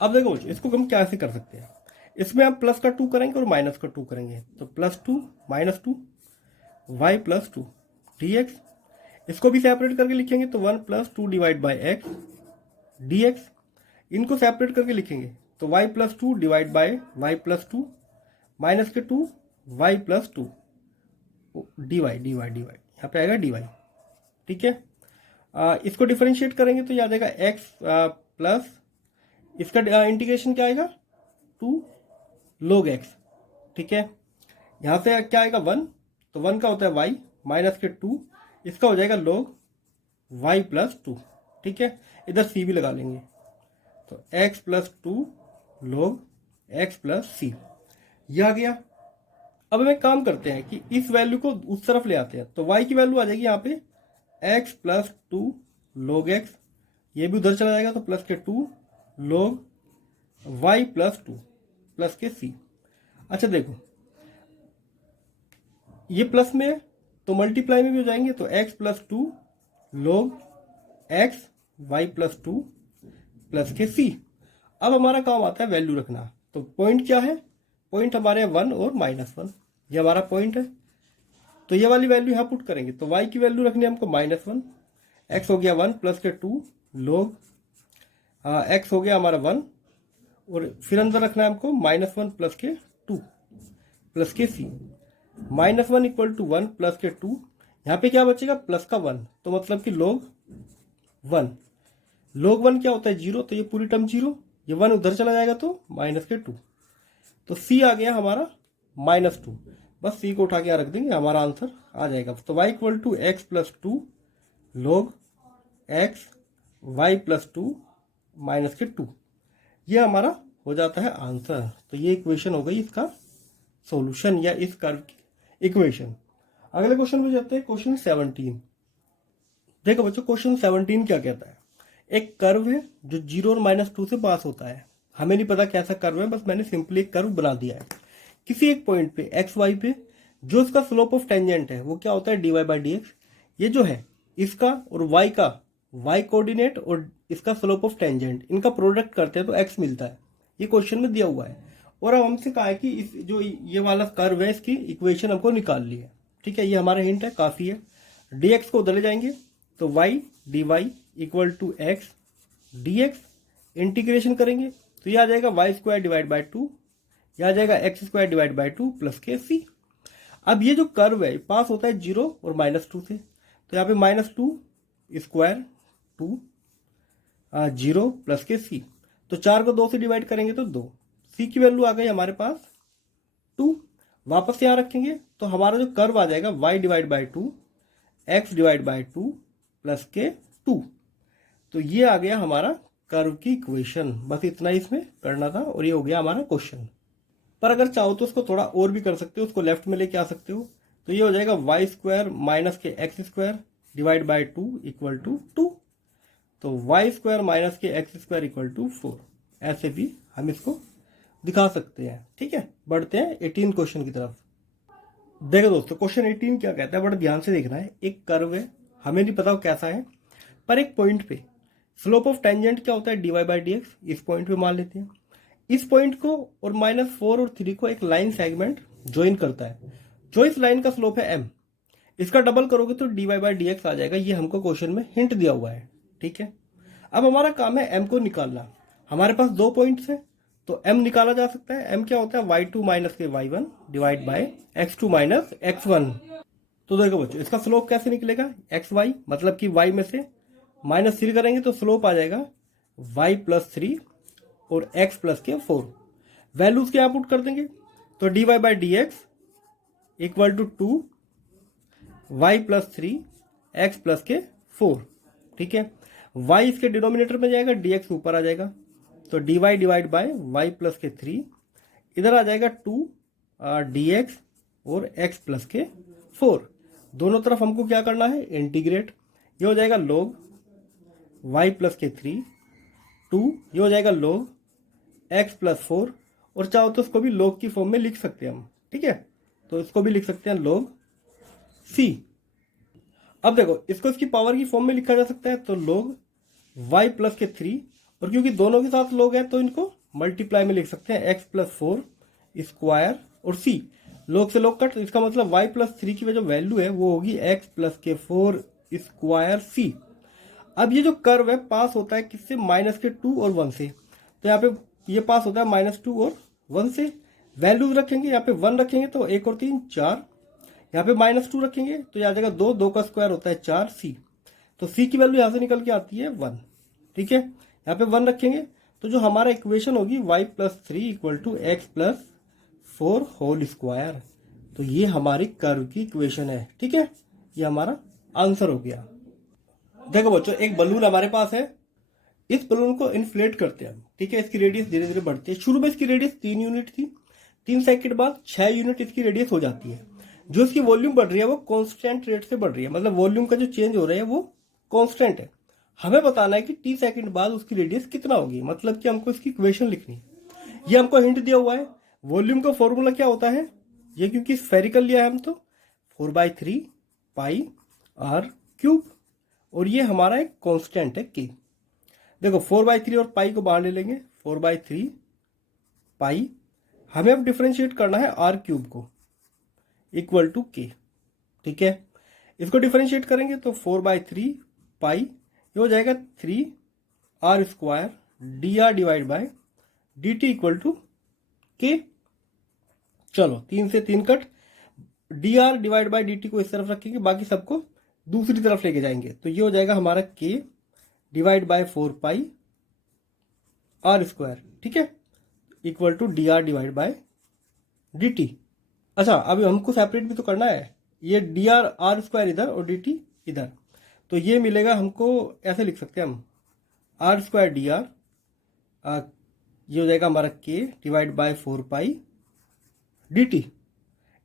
अब देखो इसको हम कैसे कर सकते हैं, इसमें हम प्लस का 2 करेंगे और माइनस का 2 करेंगे, तो plus 2 minus 2 y plus 2 dx, इसको भी सेपरेट करके लिखेंगे तो 1 plus 2 divide by x dx, इनको सेपरेट करके लिखेंगे तो y plus 2 divide by y plus 2 minus के 2 y plus 2 dy dy dy, यहाँ पे आएगा dy, ठीक है। इसको डिफरेंशिएट करेंगे तो ये आ जाएगा x प्लस इसका इंटीग्रेशन क्या आएगा 2 log x, ठीक है। यहाँ से क्या आएगा 1, तो 1 का होता है y माइनस के 2, इसका हो जाएगा log y प्लस 2, ठीक है। इधर c भी लगा लेंगे तो x plus 2 log x plus c, यह आ गया। अब हम एक काम करते हैं कि इस वैल्यू को उस तरफ ले आते हैं, तो y की वैल्यू आ जाएगी यहाँ पे x प्लस 2 log x, ये भी उधर चला जाएगा तो प्लस के 2 log y प्लस 2 प्लस के c। अच्छा देखो ये प्लस में तो मल्टीप्लाई में भी हो जाएंगे, तो x plus 2 log x y plus 2 plus के c। अब हमारा काम आता है वैल्यू रखना, तो पॉइंट क्या है, पॉइंट हमारे 1 और -1, ये हमारा पॉइंट है। तो ये वाली वैल्यू यहाँ पुट करेंगे, तो y की वैल्यू रखनी है हमको -1, x हो गया 1 प्लस के 2 log x हो गया हमारा 1 और फिर अंदर रखना है हमको -1 प्लस के 2 प्लस के सी। -1 इक्वल टू 1 प्लस के 2, यहाँ पे क्या बचेगा प्लस का 1, तो मतलब कि log 1। log 1 क्या होता है 0, तो ये पूरी टर्म 0, ये 1 उधर चला जाएगा तो -2, तो सी आ गया हमारा -2। बस सी को उठा के यहाँ रख देंगे, हमारा आंसर आ जाएगा। तो y equal to x plus 2 log x y plus 2 minus के 2, ये हमारा हो जाता है आंसर। तो ये इक्वेशन हो गई इसका सॉल्यूशन या इस कर्व की इक्वेशन। अगले क्वेश्चन में जाते हैं, क्वेश्चन 17। देखो बच्चों क्वेश्चन 17 क्या कहता है, एक कर्व है जो 0 और -2 से पास होता है। हमें नहीं पता कैसा कर्व है, बस मैंने सिंपली एक कर्व बना दिया है। किसी एक पॉइंट पे एक्स वाई पे जो इसका स्लोप ऑफ टेंजेंट है वो क्या होता है dy/dx। ये जो है इसका और y का y कोऑर्डिनेट और इसका स्लोप ऑफ टेंजेंट, इनका प्रोडक्ट करते हैं तो x मिलता है। ये क्वेश्चन में दिया हुआ है और अब हमसे कहा है कि इस जो ये वाला कर्व है इसकी इक्वेशन हमको निकालनी है। ठीक है, ये हमारा हिंट है, काफी है। dx को उधर ले जाएंगे तो y dy equal to x dx, integration करेंगे तो ये आ जाएगा y² डिवाइड बाई 2, यह आ जाएगा x² डिवाइड बाई 2 प्लस के सी। अब ये जो कर्व है पास होता है 0 और -2 से, तो यहाँ पे -2² 2 0 प्लस के सी, तो 4 को 2 से डिवाइड करेंगे तो 2, सी की वैल्यू आ गई हमारे पास 2। वापस यहाँ रखेंगे तो हमारा जो कर्व आ जाएगा y divide by 2 x divide by 2 plus के 2, तो ये आ गया हमारा कर्व की इक्वेशन। बस इतना ही इसमें करना था और ये हो गया हमारा क्वेश्चन। पर अगर चाहो तो उसको थोड़ा और भी कर सकते हो, उसको लेफ्ट में लेके आ सकते हो, तो ये हो जाएगा y² माइनस के x² divide by 2 equal to 2, तो y² माइनस के x² इक्वल टू 4। ऐसे भी हम इसको दिखा सकते हैं। ठीक है, बढ़ते हैं 18 क्वेश्चन की तरफ। देखो दोस्तों क्वेश्चन 18 क्या कहता है, बड़ा ध्यान से देखना है। एक कर्व है, हमें नहीं पता वो कैसा है, पर एक पॉइंट पे स्लोप ऑफ टेंजेंट क्या होता है dy/dx, इस पॉइंट पे मान लेते हैं। इस पॉइंट को और -4 और 3 को एक लाइन सेगमेंट ज्वाइन करता है, जो इस लाइन का स्लोप है m, इसका डबल करोगे तो dy/dx आ जाएगा। ये हमको क्वेश्चन में हिंट दिया हुआ है। ठीक है, अब हमारा काम है m को निकालना। हमारे पास 2 पॉइंट्स है तो m निकाला जा सकता है। m क्या होता है y2 माइनस के y1 divide by x2 minus x1। तो देखो बच्चों इसका स्लोप कैसे निकलेगा, xy मतलब कि y में से -3 करेंगे तो स्लोप आ जाएगा y प्लस 3 और x प्लस के 4। वैल्यूज क्या पुट कर देंगे तो dy/dx equal to 2 y plus 3 x plus के 4। ठीक है, y इसके डिनोमिनेटर में जाएगा, dx ऊपर आ जाएगा, तो dy divide bye y plus के 3, इधर आ जाएगा 2 dx और x प्लस के 4। दोनों तरफ हमको क्या करना है इंटीग्रेट, ये हो जाएगा log y प्लस के 3 2, ये हो जाएगा log x प्लस 4, और चाहो तो इसको भी log की फॉर्म में लिख सकते हैं हम। ठीक है, तो इसको भी लिख सकते हैं log c। अब देखो इसको इसकी पावर की फॉर्म में लिखा जा सकता है, तो log y प्लस के 3, और क्योंकि दोनों के साथ log है तो इनको मल्टीप्लाई में लिख सकते हैं x प्लस 4 स्क्वायर और c, log से log कट, इसका मतलब y प्लस 3 की जो वैल्यू है वो होगी x प्लस के 4 स्क्वायर c। अब ये जो कर्व है पास होता है किससे, -2 और 1 से, तो यहाँ पे ये पास होता है -2 और 1 से। वैल्यूज रखेंगे, यहाँ पे 1 रखेंगे तो 1 और 3 4, यहाँ पे -2 रखेंगे तो यहाँ आ जाएगा 2, 2 का स्क्वायर होता है 4 c, तो c की वैल्यू यहाँ से निकल के आती है 1। ठीक है, यहाँ पे 1 रखेंगे तो जो हमारा इक्वेशन होगी y plus 3 equal to x plus 4 whole square, तो ये हमारी कर्व की इक्वेशन है। ठीक है, ये हमारा आंसर हो गया। देखो बच्चों एक बलून हमारे पास है, इस बलून को इन्फ्लेट करते हैं हम। ठीक है, इसकी रेडियस धीरे धीरे बढ़ती है। शुरू में इसकी रेडियस 3 यूनिट थी, 3 सेकंड बाद 6 यूनिट इसकी रेडियस हो जाती है। जो इसकी वॉल्यूम बढ़ रही है वो कांस्टेंट रेट से बढ़ रही है, मतलब वॉल्यूम का जो चेंज हो रहा है वो कांस्टेंट है। हमें बताना है कि t सेकंड बाद उसकी रेडियस कितना होगी, मतलब कि हमको इसकी इक्वेशन लिखनी है। ये हमको हिंट दिया हुआ है। वॉल्यूम का फॉर्मूला क्या होता है, ये क्योंकि स्फेरिकल लिया है हम तो 4/3 पाई r क्यूब, और ये हमारा एक कांस्टेंट है k। देखो 4/3 और पाई को बाहर ले लेंगे, 4/3 पाई, हमें अब डिफरेंशिएट करना है r क्यूब को इक्वल टू k। ठीक है, इसको डिफरेंशिएट करेंगे तो 4/3 पाई, ये हो जाएगा 3 r square dr divide by d t equal to के। चलो 3 से 3 cut, d r divide by d t को इस तरफ रखेंगे, बाकी सबको दूसरी तरफ लेके जाएंगे, तो ये हो जाएगा हमारा के divide by 4 pi r square, ठीक है, equal to d r divide by d t. अच्छा, अभी हमको सेपरेट भी तो करना है, ये डी आर स्क्वायर इधर और डी टी इधर, तो ये मिलेगा हमको, ऐसे लिख सकते हैं हम, आर स्क्वायर डी आर, ये हो जाएगा हमारा के divide by 4 pi D T.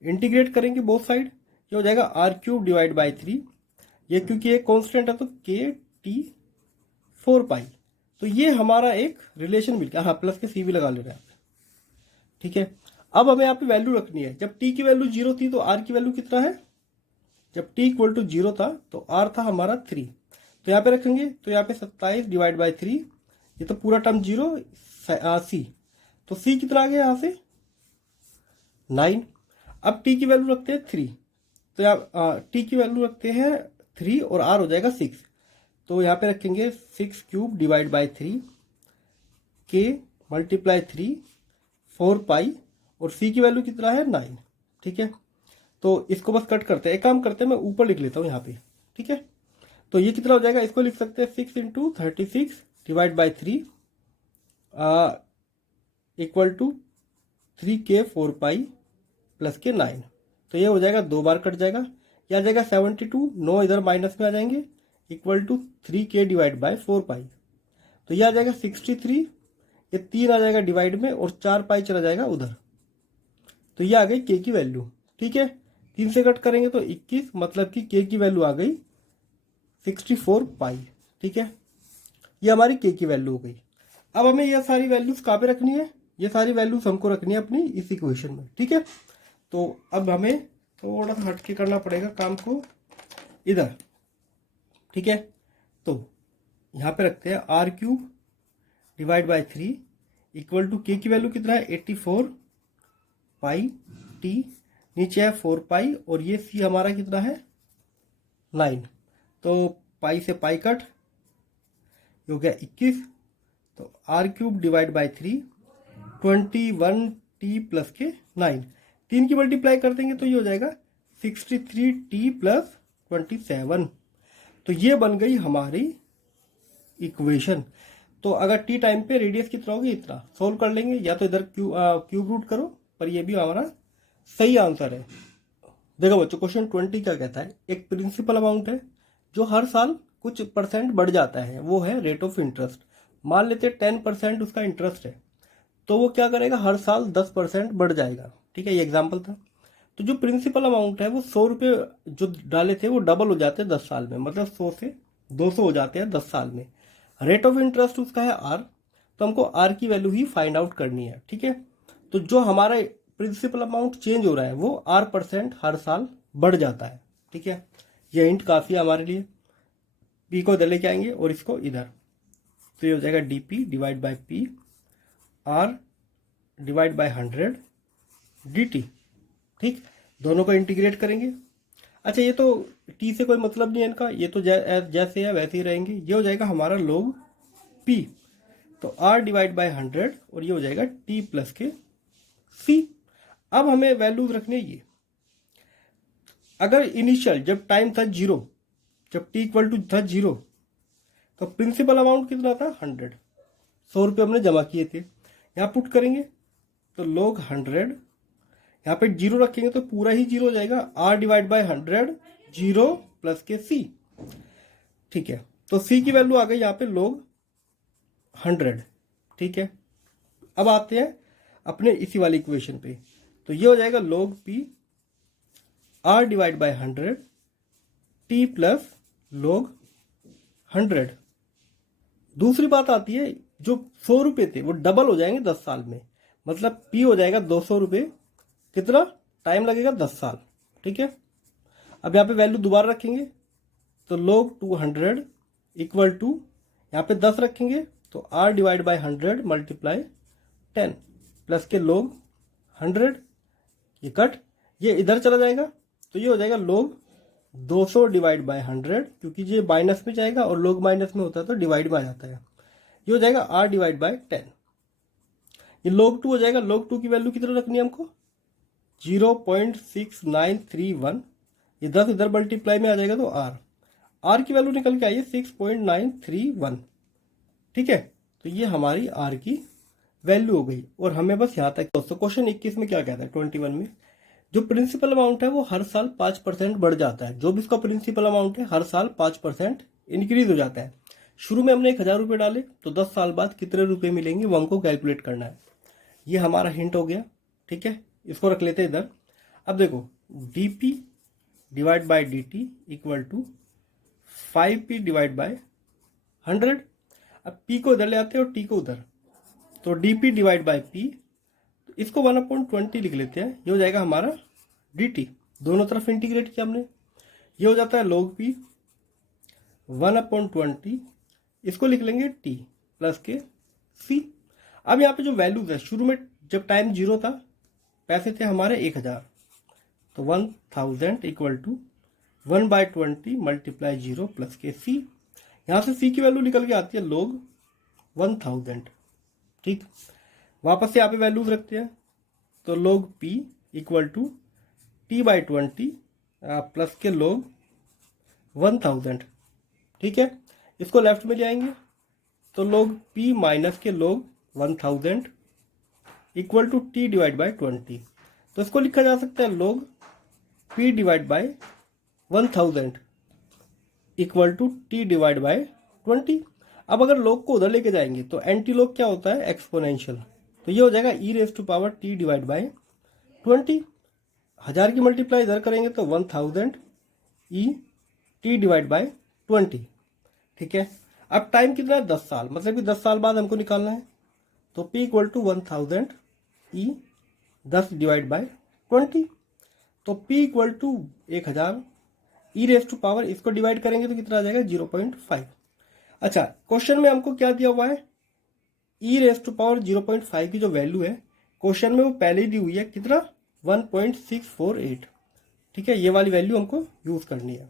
Integrate करेंगे बोथ साइड, ये हो जाएगा आर क्यूब डिवाइड बाय 3, ये क्योंकि एक कांस्टेंट है तो के टी 4 पाई, तो ये हमारा एक रिलेशन मिल गया। हाँ, प्लस के सी भी लगा ले रहे हैं, ठीक है। अब हमें यहाँ पे वैल्यू रखनी है, जब टी की वैल्यू 0 थी तो आर की वैल्यू कितना है, जब टी इक्वल टू 0 था तो आर था हमारा 3, तो यहाँ पे रखेंगे, तो यहाँ पे 27 डिवाइड बाई 3, ये तो पूरा टर्म 0, सी, तो सी कितना आ गया यहाँ से 9। अब टी की वैल्यू रखते हैं 3, तो यहाँ टी की वैल्यू रखते हैं 3 और आर हो जाएगा 6, तो यहाँ पे रखेंगे 6 क्यूब डिवाइड बाई 3 के मल्टीप्लाई 3 4 पाई, और सी की वैल्यू कितना है 9, ठीक है। तो इसको बस कट करते हैं, एक काम करते हैं, मैं ऊपर लिख लेता हूँ यहाँ पे, ठीक है। तो ये कितना हो जाएगा, इसको लिख सकते हैं 6 into 36 divide by 3 equal to 3 के 4 पाई प्लस के 9, तो ये हो जाएगा, 2 बार कट जाएगा, ये आ जाएगा 72, 9 इधर माइनस में आ जाएंगे, इक्वल टू 3 के डिवाइड बाई 4 पाई, तो ये आ जाएगा 63, ये 3 आ जाएगा डिवाइड में और 4 पाई चला जाएगा उधर, तो ये आ गई के की वैल्यू, ठीक है। 3 से कट करेंगे तो 21, मतलब कि के की वैल्यू आ गई 64 पाई, ठीक है, ये हमारी के की वैल्यू हो गई। अब हमें ये सारी वैल्यूज कहाँ पे रखनी है, ये सारी वैल्यूज हमको रखनी है अपनी इस इक्वेशन में, ठीक है। तो अब हमें थोड़ा सा हटके करना पड़ेगा काम को इधर, ठीक है। तो यहाँ पे रखते हैं r cube divide by 3 equal to के की वैल्यू कितना है 84 पाई टी, नीचे है 4 पाई, और ये सी हमारा कितना है 9, तो पाई से पाई कट, ये हो गया 21, तो r cube divide by 3 21 t plus के 9, 3 की मल्टीप्लाई कर देंगे तो ये हो जाएगा 63 टी प्लस 27, तो ये बन गई हमारी इक्वेशन। तो अगर टी टाइम पे रेडियस कितना होगी इतना, सोल्व कर लेंगे, या तो इधर क्यूब रूट करो, पर ये भी हमारा सही आंसर है। देखो बच्चों, क्वेश्चन 20 क्या कहता है, एक प्रिंसिपल अमाउंट है जो हर साल कुछ परसेंट बढ़ जाता है, वो है रेट ऑफ इंटरेस्ट। मान लेते हैं 10% उसका इंटरेस्ट है, तो वो क्या करेगा, हर साल 10% बढ़ जाएगा, ठीक है, ये एग्जाम्पल था। तो जो प्रिंसिपल अमाउंट है वो 100 रुपये जो डाले थे वो डबल हो जाते हैं 10 साल में, मतलब 100 से 200 हो जाते हैं 10 साल में। रेट ऑफ इंटरेस्ट उसका है आर, तो हमको आर की वैल्यू ही फाइंड आउट करनी है, ठीक है। तो जो हमारा प्रिंसिपल अमाउंट चेंज हो रहा है वो R% हर साल बढ़ जाता है, ठीक है। ये हिंट काफ़ी है हमारे लिए। पी को इधर लेके आएंगे और इसको इधर, तो ये हो जाएगा DP divide by P R divide by 100 DT, ठीक। दोनों को इंटीग्रेट करेंगे। अच्छा, ये तो T से कोई मतलब नहीं है इनका, ये तो जैसे है वैसे ही रहेंगे। ये हो जाएगा हमारा log P, तो R डिवाइड बाई 100, और ये हो जाएगा T प्लस के C। अब हमें वैल्यूज रखनी है ये, अगर इनिशियल जब टाइम था 0, जब T इक्वल टू था 0, तो प्रिंसिपल अमाउंट कितना था 100, 100 रुपये हमने जमा किए थे। यहाँ पुट करेंगे तो log 100, यहाँ पे 0 रखेंगे तो पूरा ही 0 हो जाएगा, R डिवाइड बाई 100 0 प्लस के C, ठीक है। तो C की वैल्यू आ गई यहाँ पे log 100, ठीक है। अब आते हैं अपने इसी वाली इक्वेशन पे, तो ये हो जाएगा log P R divide by 100 T plus log 100। दूसरी बात आती है, जो 100 रुपये थे वो डबल हो जाएंगे 10 साल में, मतलब P हो जाएगा 200 रुपये, कितना टाइम लगेगा 10 साल, ठीक है। अब यहाँ पे वैल्यू दोबारा रखेंगे तो log 200 इक्वल टू, यहाँ पे 10 रखेंगे तो R divide by 100 multiply 10 plus के log 100, ये कट, ये इधर चला जाएगा तो ये हो जाएगा log 200 डिवाइड बाई 100, क्योंकि ये माइनस में जाएगा और log माइनस में होता है तो डिवाइड में आ जाता है। ये हो जाएगा R डिवाइड बाई 10। ये log 2 हो जाएगा। log 2 की वैल्यू कितना रखनी है हमको, 0.6931। ये 10 इधर मल्टीप्लाई में आ जाएगा तो r की वैल्यू निकल के आई है 6.931। ठीक है, तो ये हमारी r की वैल्यू हो गई। और हमें बस यहाँ तक। दोस्तों क्वेश्चन 21 में क्या कहता है, 21 में जो प्रिंसिपल अमाउंट है वो हर साल 5% बढ़ जाता है। जो भी इसका प्रिंसिपल अमाउंट है हर साल 5% इंक्रीज हो जाता है। शुरू में हमने 1000 रुपये डाले तो 10 साल बाद कितने रुपए मिलेंगे वो हमको कैलकुलेट करना है। ये हमारा हिंट हो गया। ठीक है, इसको रख लेते हैं इधर। अब देखो dp divide by dt equal to 5p divide by 100। अब p को इधर ले आते हैं और t को उधर, तो dp डिवाइड बाई p, इसको 1/20 लिख लेते हैं। ये हो जाएगा हमारा dt, दोनों तरफ इंटीग्रेट किया हमने। ये हो जाता है log p 1/20, इसको लिख लेंगे t प्लस के c। अब यहाँ पे जो वैल्यूज है, शुरू में जब टाइम 0 था पैसे थे हमारे 1000, तो 1000 इक्वल टू 1/20 मल्टीप्लाई 0 प्लस के c। यहाँ से c की वैल्यू निकल के आती है log 1000। ठीक, वापस से यहाँ पे वैल्यूज रखते हैं, तो log p equal to t/20 plus के log 1000। ठीक है, इसको लेफ्ट में ले आएंगे तो log p माइनस के log 1000 equal to t divide by 20। तो इसको लिखा जा सकता है log p divide by 1000 equal to t divide by 20। अब अगर log को उधर लेके जाएंगे तो एंटी log क्या होता है, एक्सपोनेंशियल। तो ये हो जाएगा e⁻t डिवाइड बाई 20। 1000 की मल्टीप्लाई इधर करेंगे तो 1000 e t डिवाइड बाई 20। ठीक है, अब टाइम कितना है, 10 साल, मतलब कि 10 साल बाद हमको निकालना है। तो p equal to 1000 e 10 divide by 20। तो p इक्वल टू 1000 e⁻, इसको डिवाइड करेंगे तो कितना आ जाएगा, 0.5। अच्छा, क्वेश्चन में हमको क्या दिया हुआ है, e⁻0.5 की जो वैल्यू है क्वेश्चन में वो पहले ही दी हुई है, कितना, 1.648। ठीक है, ये वाली वैल्यू हमको यूज करनी है।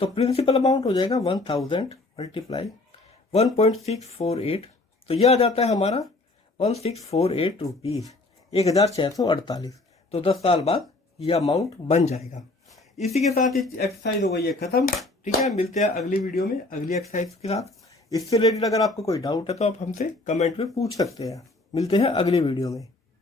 तो प्रिंसिपल अमाउंट हो जाएगा 1000 मल्टीप्लाई 1.648, तो यह आ जाता है हमारा 1648 रुपीज, 1648। तो 10 साल बाद यह अमाउंट बन जाएगा। इसी के साथ एक्सरसाइज हो गई है खत्म। ठीक है, मिलते हैं अगली वीडियो में अगली एक्सरसाइज के साथ। इससे रिलेटेड अगर आपको कोई डाउट है तो आप हमसे कमेंट में पूछ सकते हैं। मिलते हैं अगली वीडियो में।